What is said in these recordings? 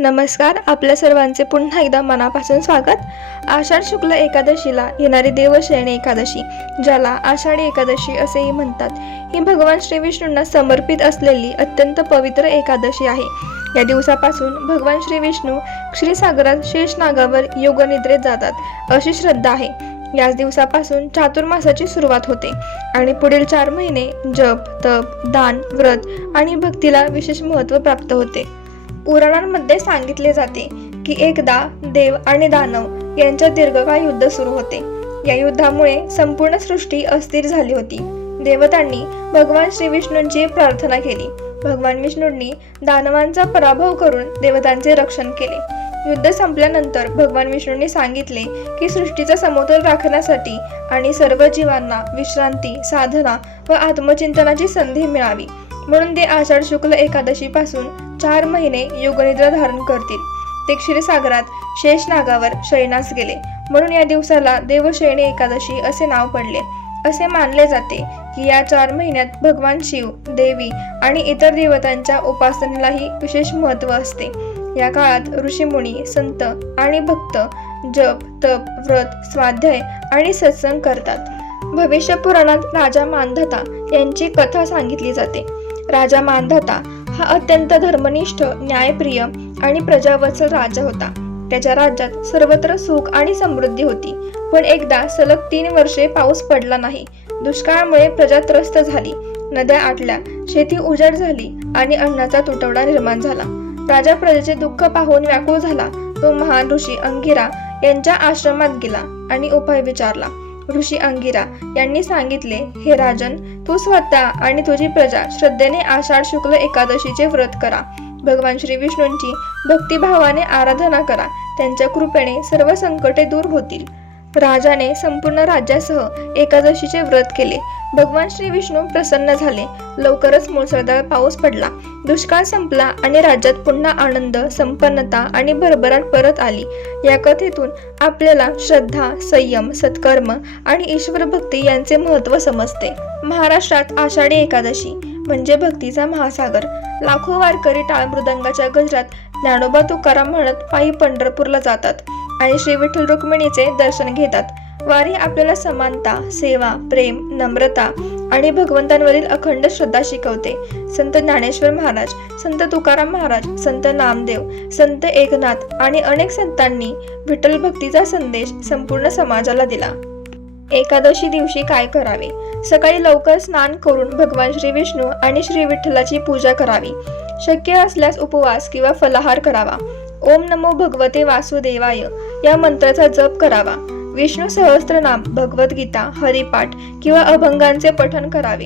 नमस्कार, आपल्या सर्वांचे पुन्हा एकदा मनापासून स्वागत। आषाढ शुक्ल एकादशीला येणारी देवशयनी एकादशी, ज्याला आषाढी एकादशी असेही म्हणतात, ही भगवान श्री विष्णूंना समर्पित असलेली अत्यंत पवित्र एकादशी आहे। या दिवसापासून भगवान श्री विष्णू क्षीरसागरात शेषनागावर योगनिद्रेत जातात अशी श्रद्धा आहे। याच दिवसापासून चातुर्मासाची सुरुवात होते आणि पुढील 4 महिने जप, तप, दान, व्रत आणि भक्तीला विशेष महत्त्व प्राप्त होते। पुराणांमध्ये सांगितले जाते की एकदा देव आणि दानव यांच्यात दीर्घकाळ युद्ध सुरू होते। या युद्धामुळे संपूर्ण सृष्टी अस्थिर झाली होती। देवतांनी भगवान श्री विष्णूंची प्रार्थना केली। भगवान विष्णूंनी दानवांचा पराभव करून देवतांचे रक्षण केले। युद्ध संपल्यानंतर भगवान विष्णूंनी सांगितले की सृष्टीचा समतोल राखण्यासाठी आणि सर्व जीवांना विश्रांती, साधना व आत्मचिंतनाची संधी मिळावी म्हणून ते आषाढ शुक्ल एकादशी पासून 4 महिने योगनिद्रा धारण करतील। ते क्षीरसागरात शेषनागावर शयनास गेले म्हणून या दिवसाला देवशयनी एकादशी असे नाव पडले। असे मानले जाते की या 4 महिन्यात भगवान शिव, देवी आणि इतर देवतांच्या उपासनेलाही विशेष महत्त्व असते। या काळात ऋषीमुनी, संत आणि भक्त जप, तप, व्रत, स्वाध्याय आणि सत्संग करतात। भविष्य पुराणात राजा मांधाता यांची कथा सांगितली जाते। राजा मांधाता हा अत्यंत धर्मनिष्ठ, न्यायप्रिय आणि प्रजावत्सल राजा होता। त्याच्या राज्यात सर्वत्र सुख आणि समृद्धी होती, पण एकदा सलग 3 वर्षे पाऊस पडला नाही। दुष्काळामुळे प्रजा त्रस्त झाली, नद्या आटल्या, शेती उजाड झाली आणि अन्नाचा तुटवडा निर्माण झाला। राजा प्रजेचे दुःख पाहून व्याकुळ झाला। तो महान ऋषी अंगिरा यांच्या आश्रमात गेला आणि उपाय विचारला। ऋषी अंगिरा यांनी सांगितले, हे राजन, तू स्वतः आणि तुझी प्रजा श्रद्धेने आषाढ शुक्ल एकादशीचे व्रत करा। भगवान श्री विष्णूंची भक्तिभावाने आराधना करा। त्यांच्या कृपेने सर्व संकटे दूर होतील। राजाने संपूर्ण राज्यासह एकादशीचे व्रत केले। भगवान श्री विष्णू प्रसन्न झाले। लवकरच मुसळधार पाऊस पडला, दुष्काळ संपला आणि राज्यात पुन्हा आनंद, संपन्नता आणि भरभराट परत आली। या कथेतून आपल्याला श्रद्धा, संयम, सत्कर्म आणि ईश्वर भक्ती यांचे महत्त्व समजते। महाराष्ट्रात आषाढी एकादशी म्हणजे भक्तीचा महासागर। लाखो वारकरी टाळ मृदंगाच्या गजरात ज्ञानोबा तुकाराम म्हणत पायी पंढरपूरला जातात आणि श्री विठ्ठल रुक्मिणीचे दर्शन घेतात। वारी आपल्याला समानता, सेवा, प्रेम, नम्रता आणि भगवंतांवरील अखंड श्रद्धा शिकवते। संत ज्ञानेश्वर महाराज, संत तुकाराम महाराज, संत नामदेव, संत एकनाथ आणि अनेक संतांनी विठ्ठल भक्तीचा संदेश संपूर्ण समाजाला दिला। एकादशी दिवशी काय करावे? सकाळी लवकर स्नान करून भगवान श्री विष्णू आणि श्री विठ्ठलाची पूजा करावी। शक्य असल्यास उपवास किंवा फलाहार करावा। ओम नमो भगवते वासुदेवाय या मंत्राचा जप करावा। विष्णू सहस्त्रनाम, भगवद्गीता, हरिपाठ किंवा अभंगांचे पठण करावे।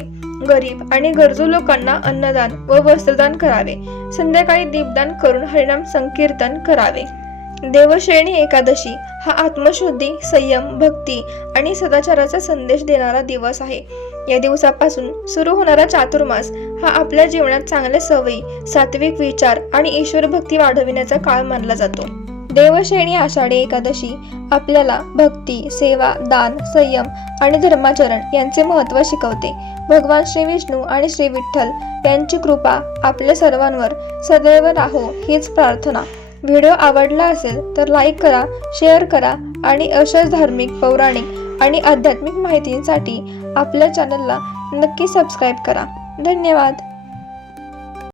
गरीब आणि गरजू लोकांना अन्नदान व वस्त्रदान करावे। संध्याकाळी दीपदान करून हरिनाम संकीर्तन करावे। देवशयनी एकादशी हा आत्मशुद्धी, संयम, भक्ती आणि सदाचाराचा संदेश देणारा दिवस आहे। या दिवसापासून सुरू होणारा चातुर्मास हा आपल्या जीवनात चांगल्या सवयी, सात्विक विचार आणि ईश्वर भक्ती वाढविण्याचा काळ मानला जातो। देवशयनी आषाढी एकादशी आपल्याला भक्ती, सेवा, दान, संयम आणि धर्माचरण यांचे महत्त्व शिकवते। भगवान श्री विष्णू आणि श्री विठ्ठल यांची कृपा आपल्या सर्वांवर सदैव राहो हीच प्रार्थना। व्हिडिओ आवडला असेल तर लाईक करा, शेअर करा आणि अशाच धार्मिक, पौराणिक आणि आध्यात्मिक माहितींसाठी आपल्या चॅनलला नक्की सबस्क्राईब करा। धन्यवाद।